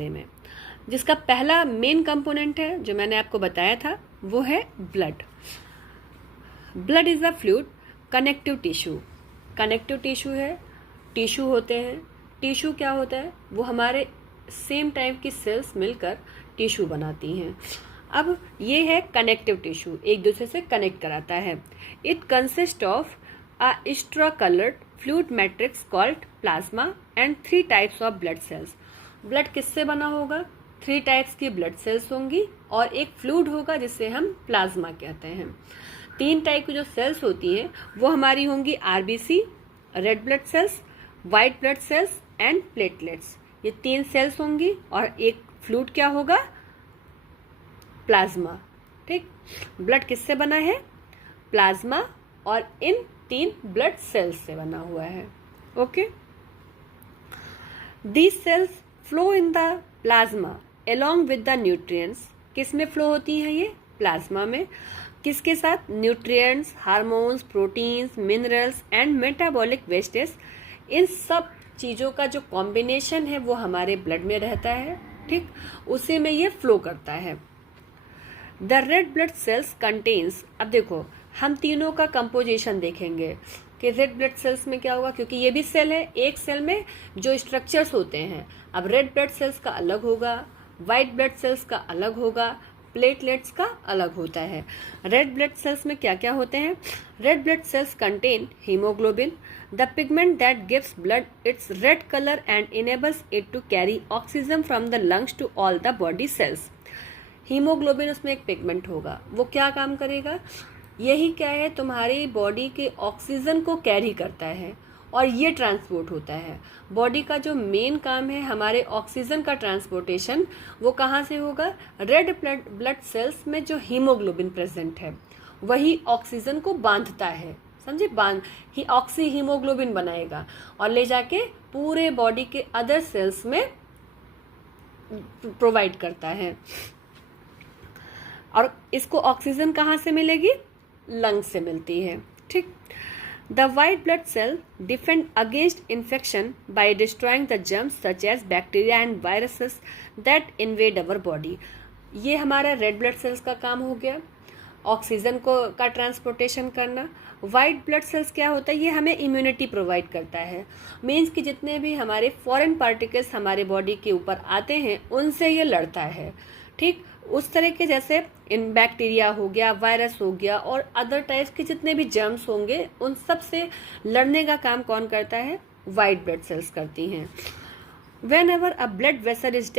बारे में, जिसका पहला मेन कंपोनेंट है जो मैंने आपको बताया था वो है blood. Blood is a fluid connective tissue. Connective tissue है, टिश्यू होते हैं। टिश्यू क्या होता है, वो हमारे सेम टाइप की सेल्स मिलकर टिश्यू बनाती हैं। अब ये है कनेक्टिव टिश्यू, एक दूसरे से कनेक्ट कराता है। It consist of a straw coloured fluid matrix called plasma and 3 types of blood cells. Blood किससे बना होगा, 3 टाइप्स की ब्लड सेल्स होंगी और एक फ्लूइड होगा जिसे हम प्लाज्मा कहते हैं। 3 टाइप की जो सेल्स होती हैं वो हमारी होंगी RBC, red blood sales, white blood cells and platelets. ये 3 सेल्स होंगी और एक फ्लूइड क्या होगा, प्लाज्मा। ठीक, ब्लड किससे बना है, प्लाज्मा और इन 3 ब्लड सेल्स से बना हुआ है। Okay, these cells flow in the plasma along with the nutrients। किस में फ्लो होती हैं ये, प्लाज्मा में। किसके साथ, nutrients, hormones, proteins, minerals and metabolic wastage. इन सब चीज़ों का जो कॉम्बिनेशन है वो हमारे ब्लड में रहता है। ठीक, उसी में ये फ्लो करता है। The red blood sales contains, अब देखो हम तीनों का कंपोजिशन देखेंगे कि रेड ब्लड सेल्स में क्या होगा, क्योंकि ये भी सेल है, एक सेल में जो स्ट्रक्चर्स होते हैं। अब रेड ब्लड सेल्स का अलग होगा, वाइट ब्लड सेल्स का अलग होगा, प्लेटलेट्स का अलग होता है। रेड ब्लड सेल्स में क्या क्या होते हैं, red blood cells contain haemoglobin, the pigment that gives blood its red colour and enables it to carry oxygen from the lungs to all the body cells. Haemoglobin उसमें एक pigment होगा, वो क्या काम करेगा, यही क्या है, तुम्हारी बॉडी के ऑक्सीजन को कैरी करता है और ये ट्रांसपोर्ट होता है। बॉडी का जो मेन काम है हमारे ऑक्सीजन का ट्रांसपोर्टेशन, वो कहाँ से होगा, रेड ब्लड सेल्स में जो हीमोग्लोबिन प्रेजेंट है वही ऑक्सीजन को बांधता है, समझे, ही ऑक्सी हीमोग्लोबिन बनाएगा और ले जाके पूरे बॉडी के अदर सेल्स में प्रोवाइड करता है। और इसको ऑक्सीजन कहाँ से मिलेगी, लंग से मिलती है। ठीक, the white blood cell defend against infection by destroying the germs such as bacteria and viruses that invade our body. ये हमारा रेड ब्लड सेल्स का काम हो गया, ऑक्सीजन को का ट्रांसपोर्टेशन करना। वाइट ब्लड सेल्स क्या होता है, ये हमें इम्यूनिटी प्रोवाइड करता है। मीन्स कि जितने भी हमारे फॉरेन पार्टिकल्स हमारे बॉडी के ऊपर आते हैं उनसे ये लड़ता है। ठीक, उस तरह के जैसे इन बैक्टीरिया हो गया, वायरस हो गया और अदर टाइप्स के जितने भी जर्म्स होंगे उन सब से लड़ने का काम कौन करता है, वाइट ब्लड सेल्स करती हैं। Whenever a blood vessel is